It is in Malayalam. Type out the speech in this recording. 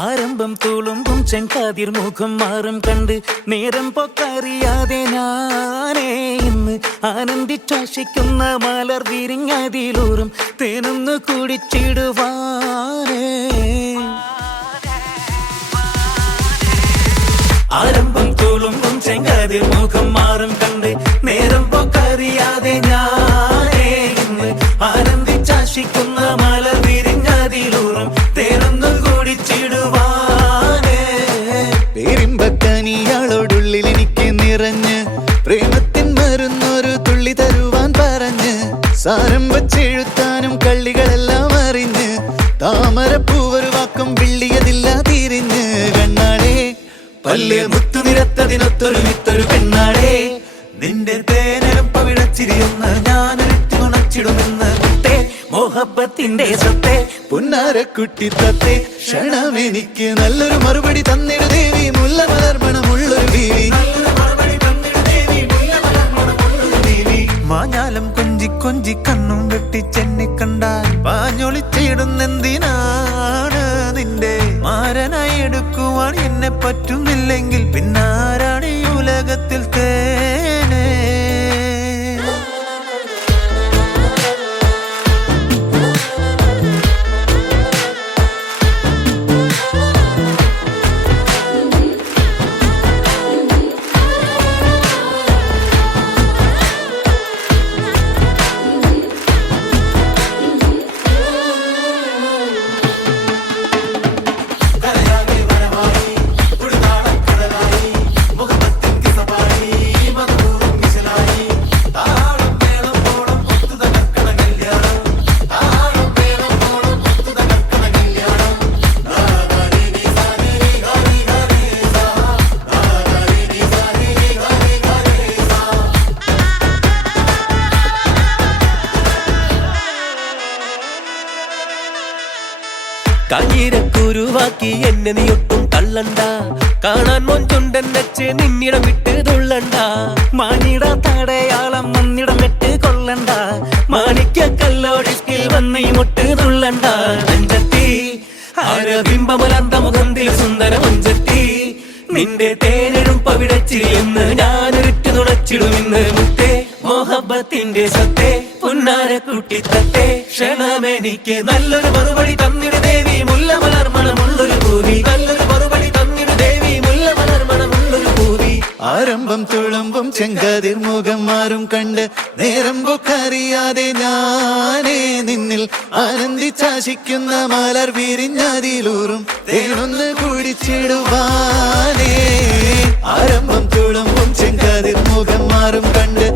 ആരംഭം തുളുമ്പും ചെങ്കാതിർ മുഖം മാറും കണ്ട് നേരം പൊക്കറിയാതെ ഞാനേ ഇന്ന് ആനന്ദിച്ചാശിക്കുന്ന മലർ വിരിഞ്ഞതിലൂറും തേനൊന്ന് കുടിച്ചിടുവാനേ. ആരംഭം തുളുമ്പും ചെങ്കാതിർ മുഖം മാറും കണ്ട് നേരം പൊക്കറിയാതെ ഞാനേ ഇന്ന് ആനന്ദിച്ചാശിക്കുന്ന മലർ വിരിഞ്ഞതിലൂറും തേനൊന്ന് കുടിച്ചിടുവാനേ. പേരിമ്പക്കനിയാളോടുള്ളിൽ എനിക്ക് നിറഞ്ഞ് പ്രേമത്തിൻ മരുന്നൊരു തുള്ളി തരുവാൻ പറഞ്ഞ് സാരം വച്ചെഴുത്താനും കള്ളികളെല്ലാം അറിഞ്ഞ് താമരപ്പൂവൊരു വാക്കും വിള്ളിയതില്ല തിരിഞ്ഞ് കണ്ണാടേ പല്ല് മുത്തു നിരത്തതിനൊത്തൊരു വിത്തൊരു പെണ്ണാടേ നിന്റെ തേനരും പവിഴച്ചിരിയൊന്ന് ഞാനൊരുത്തി ഉണച്ചിടുമെന്ന് മോഹബത്തിന്റെ സത്തേ പുന്നാരക്കുട്ടി തത്തേ ക്ഷണമെനിക്ക് നല്ലൊരു മറുപടി തന്നിടു ദേവി മുല്ല മലർമണമുള്ളൊരു ബീവി. മാഞ്ഞാലം കൊഞ്ചി കൊഞ്ചി കണ്ണും വെട്ടി ചെന്നി കണ്ടാൽ പാഞ്ഞൊളിച്ചിടുന്നെന്തിനാണ് നിന്റെ മാരനായി എടുക്കുവാൻ എന്നെ പറ്റുന്നില്ലെങ്കിൽ പിന്നാരാണ് ഈ ഉലകത്തിൽ തേനേ. കാഞ്ഞിരക്കുരുവാക്കി എന്നെ നീ ഒട്ടും തള്ളണ്ട, കാണാൻ മൊഞ്ചുണ്ടെന്നച്ച് നിന്നിടം വിട്ട് തുള്ളണ്ട. മാനിട തടയാളം വന്നിടം വെട്ട് കൊള്ളണ്ട, മാണിക്ക കല്ലോടിസ്കിൽ വന്ന് ഈ മുട്ട് തുള്ളണ്ട. നെഞ്ചത്തി ആരബിംബമലന്ത മുഖന്തിൽ സുന്ദര മൊഞ്ചത്തി നിന്റെ തേനെഴും പവിടച്ചിരിയെന്ന് ഞാനൊരുറ്റ് നുണച്ചിടുമെന്ന് മുത്തേ മോഹബത്തിന്റെ സത്തേ പുന്നാരക്കുട്ടി തത്തേ ക്ഷണമെനിക്ക് നല്ലൊരു മറുപടി തന്നിടു ദേവി മുല്ല മലർമണമുള്ളൊരു പൂവി. നല്ലൊരു മറുപടി തന്നിടു ദേവി മുല്ല മലർമണമുള്ളൊരു പൂവി. ആരംഭം തുളുമ്പും ചെങ്കാതിർ മുഖം മാറും കണ്ട് നേരം പൊക്കറിയാതെ ഞാനേ നിന്നിൽ ആനന്ദിച്ചാശിക്കുന്ന മലർ വിരിഞ്ഞതിലൂറും തേനൊന്ന് കുടിച്ചിടുവാനേ. ആരംഭം തുളുമ്പും ചെങ്കാതിർ മുഖം മാറും കണ്ട്